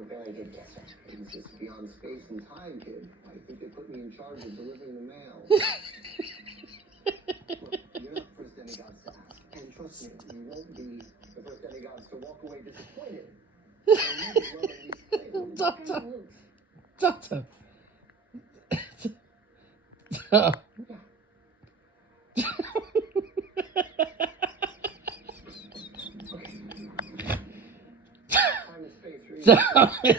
a very good guesser. It's just beyond space and time, kid. I think they put me in charge of delivering the mail. Look, you're not the first demigods to ask. And trust me, you won't be the first demigods to walk away disappointed. Doctor. Doctor. Time and space, really.